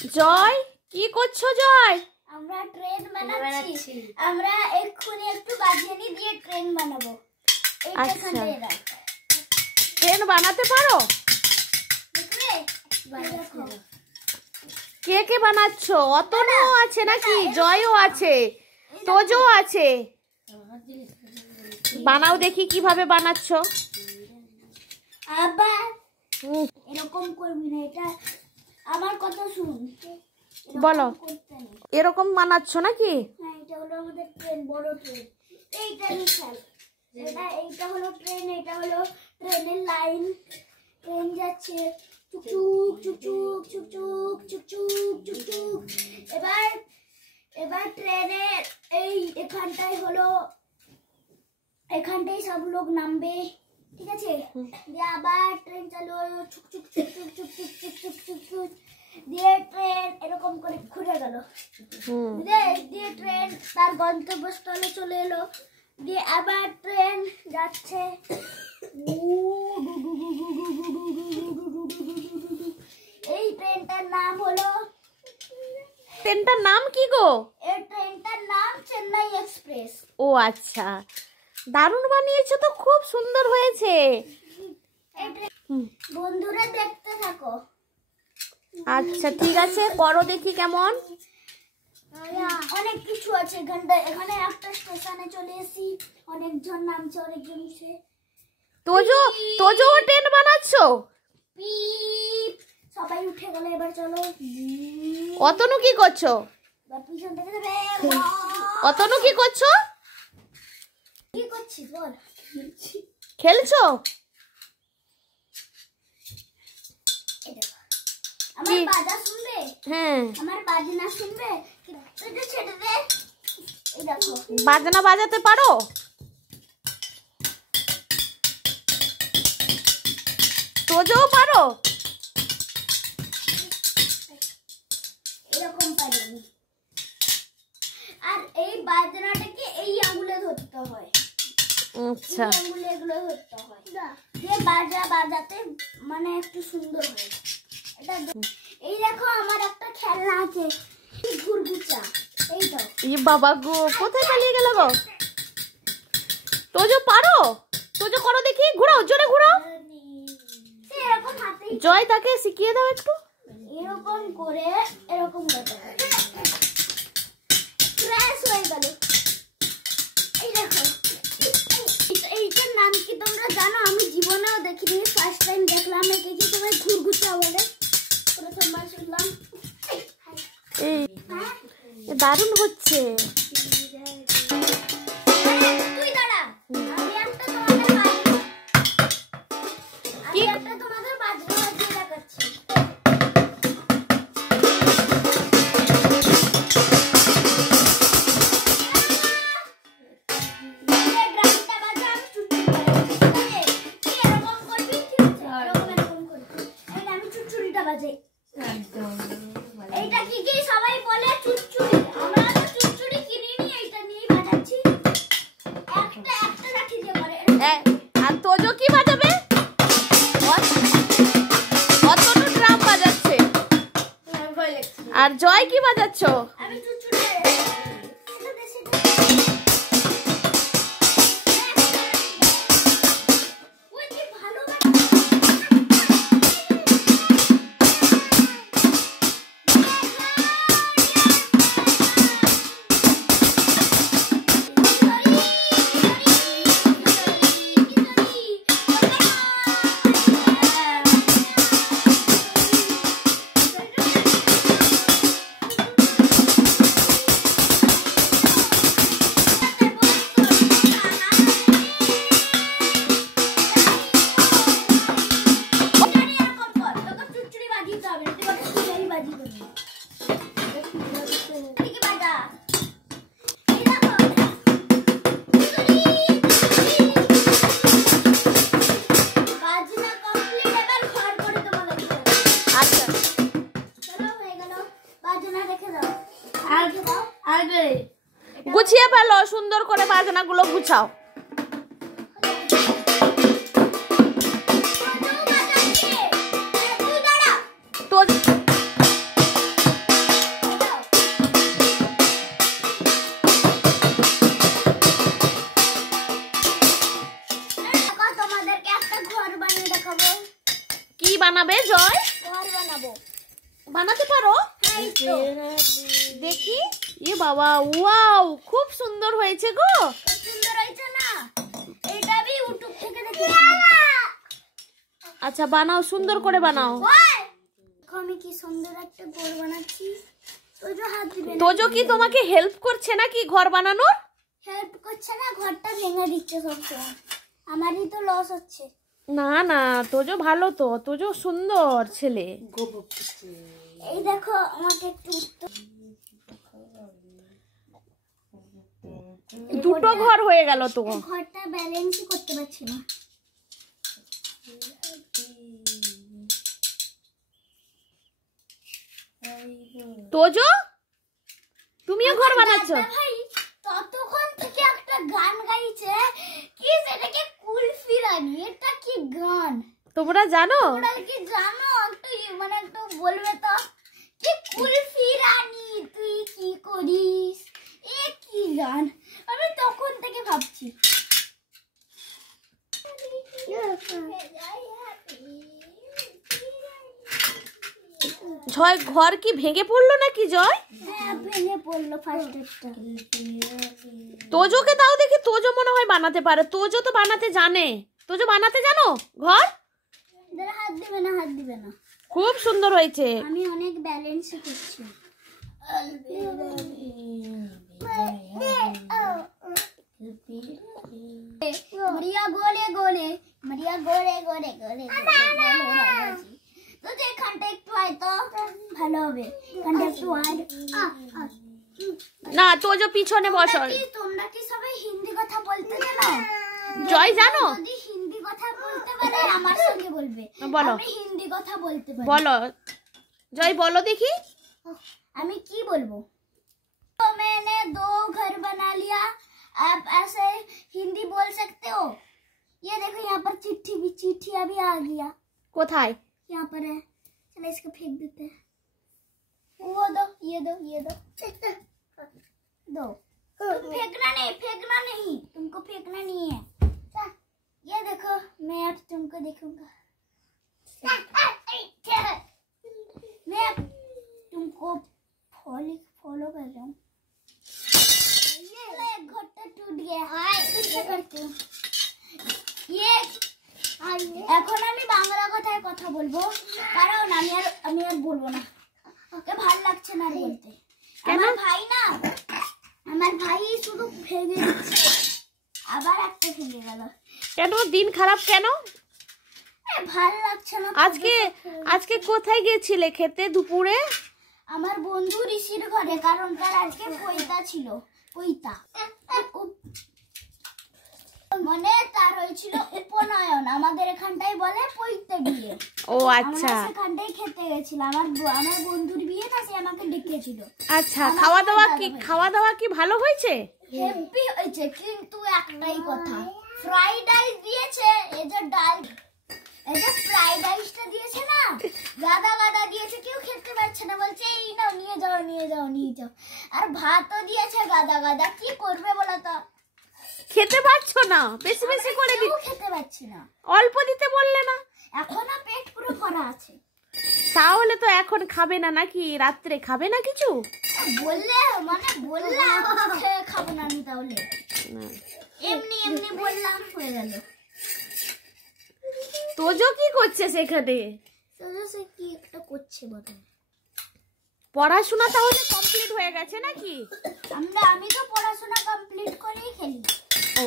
জয়, কি করছো জয়? আমরা ট্রেন বানাচ্ছি। আমরা এক্ষুনি একটু বাজিয়ে দিয়ে ট্রেন বানাবো। আচ্ছা, ট্রেন বানাতে পারো? কে কে বানাচ্ছো? অতনু আছে নাকি? জয়ও আছে, তোজো আছে। বানাও দেখি কিভাবে বানাচ্ছো। আবার এরকম করবি না, এটা আমার কথা শুন। বলো, এরকম বানাচ্ছো নাকি? হ্যাঁ, এটা হলো আমাদের ট্রেন, বড় ট্রেন। এইটা নিশাল, এইটা হলো ট্রেন, এটা হলো ট্রেনের লাইন। ট্রেন যাচ্ছে চুকচুক চুকচুক চুকচুক চুকচুক চুকচুক। এবার ট্রেনের এই এখানটাই হলো, এখানটাই সব লোক নামবে, ঠিক আছে? দিয়ে আবার ট্রেন চালু হলো চুকচুক চুকচুক চুকচুক চুকচুক চুকচুক, দিয়ে ট্রেন এরকম করে ঘুরে গেল। দিয়ে ট্রেন তার গন্তব্যস্থলে চলে এলো। দিয়ে আবার ট্রেন যাচ্ছে, এই ট্রেনটার নাম হলো, ট্রেনটার নাম কি গো? এই ট্রেনটার নাম চেন্নাই এক্সপ্রেস। ও আচ্ছা, দারুণ বানিয়েছো তো, খুব সুন্দর হয়েছে। বন্ধুরা দেখতে থাকো। আচ্ছা ঠিক আছে, করো দেখি কেমন। অনেক কিছু আছে এখানটায়। এখানে একটা স্টেশনে চলে এসেছি, অনেকজন নামছে, অনেকজন উঠছে। তোজো ট্রেন বানাচ্ছো? সবাই উঠে গেল, এবার চলো। অতনু কি করছো? পিছন থেকে যাবে। অতনু কি করছো? কি করছিস বল? খেলছো? আমার বাজা শুনবে? হ্যাঁ। আমার বাজনা শুনবে? এটা ছেড়ে দে। এই দেখো, বাজনা বাজাতে পারো? তোজো পারো? এরকম পারিনি। আর এই বাজনাটাকে এই আঙুলে ধরতে হয়। আচ্ছা, এই আঙুলে এগুলো ধরতে হয়, দিয়ে বাজা বাজাতে মানে একটু সুন্দর হয়। এটা এই দেখো, আমার একটা খেলনা আছে, ঘুরঘুচা। এই তো। এই বাবা গো, কোথায় পালিয়ে গেল গো? তোজো পারো? তোজো করো দেখি, ঘোরাও, জোরে ঘোরাও। এরকম হাতে জয়, তাকে শিখিয়ে দাও একটু। এরকম করে এরকম করতে হয়। ক্র্যাশ হয়ে গেল। এই দেখো, এইটার নাম কি তোমরা জানো? আমি জীবনেও দেখিনি, ফার্স্ট টাইম দেখলাম। একে সবাই ঘুরঘুচা বলে, প্রথমবার শুনলাম। এই দারুণ হচ্ছে। তুই দাঁড়া, আমি একটা তোমাদের বাজনা বাজিয়ে দেখাচ্ছি। এইটা কি কি সবাই বলে? চুচচুড়ি। আমরা তো চুচচুড়ি কিনিনি, এইটা নিয়ে বাজাচ্ছি। একটা লাঠি দিয়ে করে। আর তোজো কি বাজাবে? অতনু ড্রাম বাজাচ্ছে। আর জয় কি বাজাচ্ছ? আমি চুচচুড়ি। গুছিয়ে ফেলো, সুন্দর করে বাজনাগুলো গুছাও। তো বানাতে পারো? এই তো দেখি। এ বাবা, ওয়াও, খুব সুন্দর হয়েছে গো। খুব সুন্দর হয়েছে না? এটা আমি ইউটিউব থেকে দেখেছি। আচ্ছা বানাও, সুন্দর করে বানাও। আমি কি সুন্দর একটা ঘর বানাচ্ছি। তোজো হাত দিবে না। তোজো কি তোমাকে হেল্প করছে নাকি ঘর বানানোর? হেল্প করছে না, ঘরটা ভেঙে দিচ্ছে সবসময়। আমারই তো লস হচ্ছে। না না, তোজো ভালো তো, তোজো সুন্দর ছেলে। এই দেখো আমাকে একটু দুটো ঘর হয়ে গেল তো। এই ঘরটা ব্যালেন্সই করতে পারছি না। তোজো, তুমিও ঘর বানাচ্ছো? দাদা ভাই ততক্ষণ থেকে একটা গান গাইছে, কি সেটাকে কুলফি রানী। এটা কি গান তোমরা জানো? তোমরা কি জানো? একটু মানে একটু বলবে তো, কি কুলফি রানী তুই কি করিস, এ কি গান? আমি তখন থেকে ভাবছি। জয়, ঘর কি ভেঙে পড়লো নাকি জয়? হ্যাঁ ভেঙে পড়লো ফার্স্ট একটা। তোজোকে দাও দেখি, তোজো মনে হয় বানাতে পারে। তোজো তো বানাতে জানে। তোজো বানাতে জানো ঘর? হাত দিবে না, হাত দিবে না। খুব সুন্দর হয়েছে। আমি অনেক ব্যালেন্স করছি। মারিয়া গোলে গোলে, মারিয়া গোলে গোলে গোলে তো এখানটা একটু আয় তো ভালো হবে। এখানটা একটু আয়। না, তোজো পিছনে বসো। তোমরা কি সবাই হিন্দি কথা বলতে জানো? জয় জানো? যদি হিন্দি কথা বলতে পারে আমার সঙ্গে বলবে। বলো। আমি হিন্দি কথা বলতে পারি। বলো জয়, বলো দেখি। আমি কি बोलबो? तो मैंने 2 घर बना लिया। आप ऐसे हिंदी बोल सकते हो? ये देखो यहाँ पर चिट्ठी अभी आ गया। কোথায়? यहाँ पर है। चलो इसको फेंक देते हैं। वो दो, ये दो, ये दो। दो। तुम फेंकना नहीं, तुमको फेंकना नहीं है। ये देखो, मैं अब तुमको देखूंगा। मैं अब तुमको फॉलो कर रहा हूँ। ये घोटा टूट गया। फिर करते हैं। ये এখন আমি বাংলা কথায় কথা বলবো, কারণ আমি আর বলবো না। ওকে ভালো লাগছে না বলতে। আমার ভাই শুধু ভেঙে দিচ্ছে। আবার একটা ভেঙে গেল। কেন দিন খারাপ কেন? ভালো লাগছে না। আজকে কোথায় গিয়েছিলে খেতে দুপুরে? আমার বন্ধু ঋষির ঘরে, কারণ তার আজকে পৈতা ছিল। পৈতা মানে তার হয়েছিল উপনয়ন। আমাদের এখানটাই বলে পৈতে বিয়ে। ও আচ্ছা, আমরা সেখানটাই খেতে গেছিলাম। আমার বন্ধুর বিয়ে না, সে আমাকে ডেকেছিল। আচ্ছা, খাওয়া দাওয়া কি ভালো হয়েছে? হেভি হয়েছে, কিন্তু একটাই কথা, ফ্রাইড রাইস দিয়েছে। এই যে ডাল, এই যে ফ্রাইড রাইসটা দিয়েছে না, গাদা দিয়েছে, কেউ খেতে পারছে না। বলছে এই নাও, নিয়ে যাও। আর ভাতও দিয়েছে গাদা। কি করবে বলো তো? খেতে পারছো না? বেশি বেশি করে খেতে পারছি না। অল্প দিতে বললে না? এখনো পেট পুরো ভরা আছে। তাহলে তো এখন খাবে না নাকি? রাত্রে খাবে না কিছু? বললাম খাবো না আমি। তাহলে এমনি বললাম, হয়ে গেল। তোজো কি করছে সেখানে? সে কি একটা করছে বলে। পড়াশোনা তাহলে কমপ্লিট হয়ে গেছে নাকি? আমি তো পড়াশোনা কমপ্লিট করেই খেলি। ও,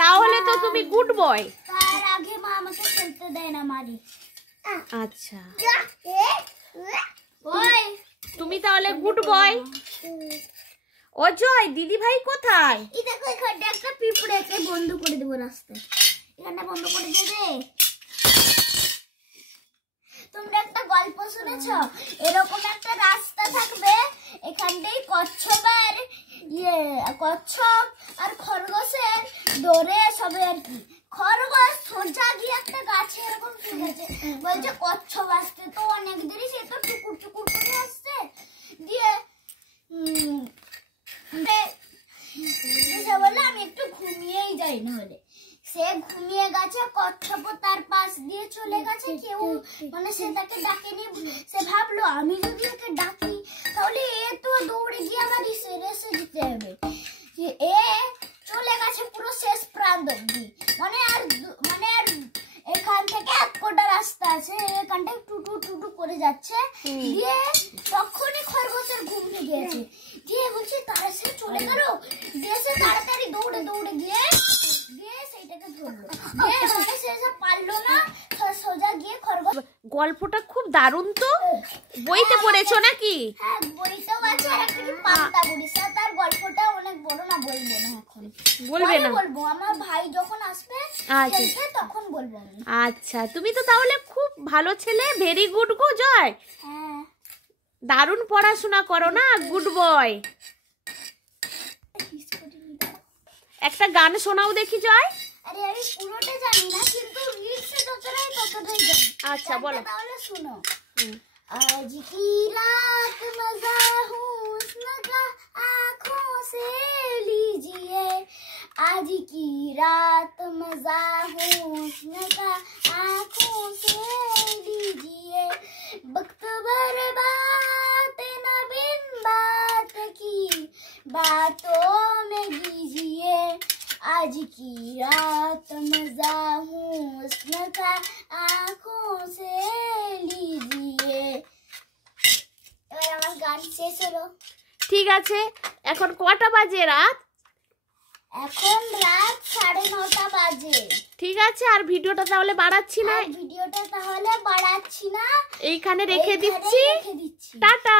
তাহলে তো তুমি গুড বয়। তার আগে মা আমাকে খেলতে দেয় না, মারি। আচ্ছা, ওই তুমি তাহলে গুড বয়। ও জয়, দিদি ভাই কোথায়? এই দেখো, এখানটা একটা পিঁপড়েকে বন্ধ করে দেবো রাস্তায়। এখানটা বন্ধ করে দেবে। তোমরা একটা গল্প শুনেছো? এরকম একটা রাস্তা থাকবে, এখানটাই কচ্ছপ আর খরগোশের দৌড়ে সবে আর কি। খরগোশ সোজা গিয়ে একটা গাছে এরকম শুনেছে, বলছে কচ্ছপ আসছে। তো অনেক দেরি, সে তো টুকুর করে আসছে। দিয়ে সে বললো আমি একটু ঘুমিয়েই যাই। নাহলে সে ঘুমিয়ে গেছে, কচ্ছপ তার পাশ দিয়ে চলে গেছে। কেউ মানে সে তাকে ডাকেনি। সে ভাবলো আমি আমি যদি একে ডাকি তাহলে এ তো দৌড়ে গিয়ে আমার রেসে দিতে হবে। এ চলে গেছে পুরো শেষ প্রান্ত অব্দি, মানে আর এখান থেকে এক কোটা রাস্তা আছে, এখানটায় টুটু টুটু করে যাচ্ছে। দিয়ে তখনই খরগোশের ঘুম ভেঙেছে, দিয়ে বলছে তারা সে চলে গেল, দিয়ে সে তাড়াতাড়ি দৌড়ে দৌড়ে গিয়ে সেইটাকে ধরলো। দিয়ে মানে সে পারলো না, সোজা গিয়ে খরগোশ। গল্পটা খুব দারুণ তো, বইতে পড়েছো নাকি? হ্যাঁ বইতেও আছে, আর একটা কি পান্তা বুড়ি। তার গল্পটা অনেক বড় না, বলবো না এখন, বলবে না? বলবো আমার ভাই যখন আসবে খেলতে তখন বলবো আমি। আচ্ছা, তুমি তো তাহলে খুব ভালো ছেলে, ভেরি গুড গো জয়। হ্যাঁ দারুণ পড়াশোনা করো না, গুড বয়। একটা গান শোনাও দেখি জয়। আরে আমি পুরোটা জানি না, কিন্তু রিলসে যতটাই জানি। আচ্ছা বলো তাহলে শুনো। आज की रात मजा हुस्न का आँखों से लीजिए, आज की रात मजा हुस्न का आँखों से लीजिए, वक्त बर्बाद न बिन बात की बातों में कीजिए, आज की रात मजा हुस्न का आँखों से लीजिए। এবার আমার গান শেষ হলো। ঠিক আছে, এখন কটা বাজে? রাত এখন রাত 9:30 বাজে। ঠিক আছে, আর ভিডিওটা তাহলে বাড়াচ্ছি না, ভিডিওটা তাহলে বাড়াচ্ছি না, এইখানে রেখে দিচ্ছি। রেখে দিচ্ছি। টাটা।